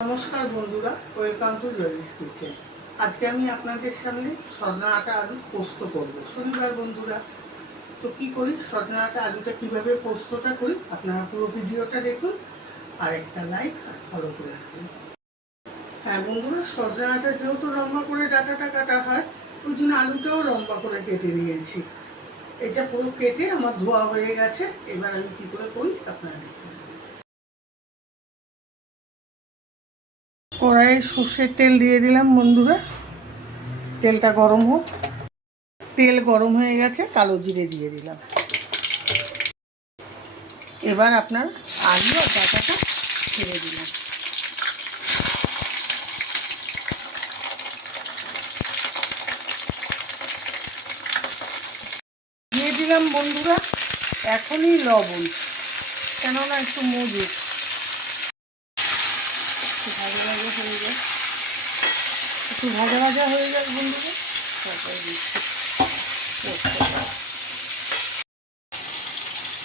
নমস্কার বন্ধুরা, welcome to জলিস kitchen. আজকে আমি আপনাদের সামনে সজনা আটা আলু পোস্ত করব। শনিবার বন্ধুরা, তো কি করি, সজনা আটা আলুটা কিভাবে পোস্তটা করি আপনারা পুরো ভিডিওটা দেখুন আর একটা লাইক আর ফলো করে রাখুন। হ্যাঁ বন্ধুরা, সজনা আটা যেহেতু লম্বা করে ডাঁটাটা কাটা হয়, ওই জন্য আলুটাও লম্বা করে কেটে নিয়েছি। এটা পুরো কেটে আমার ধোয়া হয়ে গেছে। এবার আমি কি করে করি আপনারা দেখুন। কড়াইয়ে সর্ষের তেল দিয়ে দিলাম বন্ধুরা। তেলটা গরম হোক। তেল গরম হয়ে গেছে, কালো জিরে দিয়ে দিলাম। এবার আপনার আলু আর ডাঁটাটা ছেড়ে দিলাম। দিয়ে দিলাম বন্ধুরা এখনই লবণ, কেননা একটু মজুর ভাজা ভাজা হয়ে যায়, একটু ভাজা ভাজা হয়ে যায় বন্ধুরা। তারপরে দিচ্ছি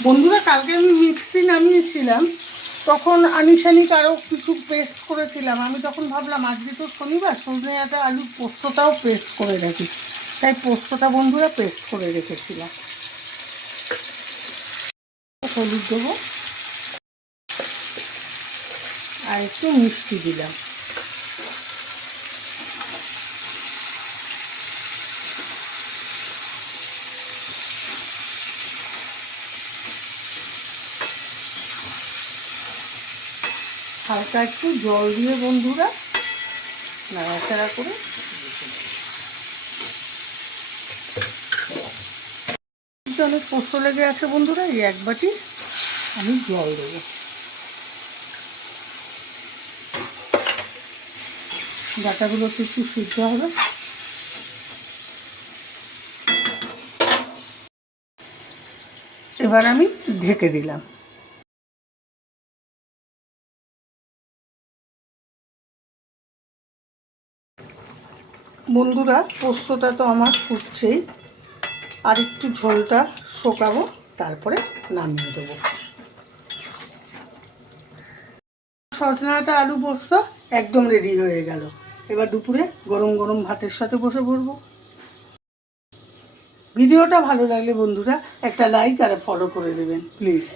বন্ধুরা, কালকে আমি মিক্সি নামিয়েছিলাম, তখন আনুষ্ঠানিক আরও কিছু পেস্ট করেছিলাম। আমি তখন ভাবলাম আজকে তো শনিবার, সজনে ডাঁটা আলুর পোস্তটাও পেস্ট করে রাখি, তাই পোস্তটা বন্ধুরা পেস্ট করে রেখেছিলাম। হলুদ দেবো আর একটু মিষ্টি দিলাম। হালকা একটু জল দিয়ে বন্ধুরা নাড়াচাড়া করে অনেক পোস্ত লেগে আছে বন্ধুরা, এই এক বাটি আমি জল দেবো। ডাঁটাগুলো একটু সিদ্ধ হবে। এবার আমি ঢেকে দিলাম। বন্ধুরা, পোস্তটা তো আমার ফুটছেই, আর একটু ঝোলটা শোকাবো, তারপরে নামিয়ে দেবো। সজনা ডাঁটা আলু পোস্ত একদম রেডি হয়ে গেল। এবার দুপুরে গরম গরম ভাতের সাথে বসে পড়বো। ভিডিওটা ভালো লাগলে বন্ধুরা একটা লাইক আর ফলো করে দেবেন প্লিজ।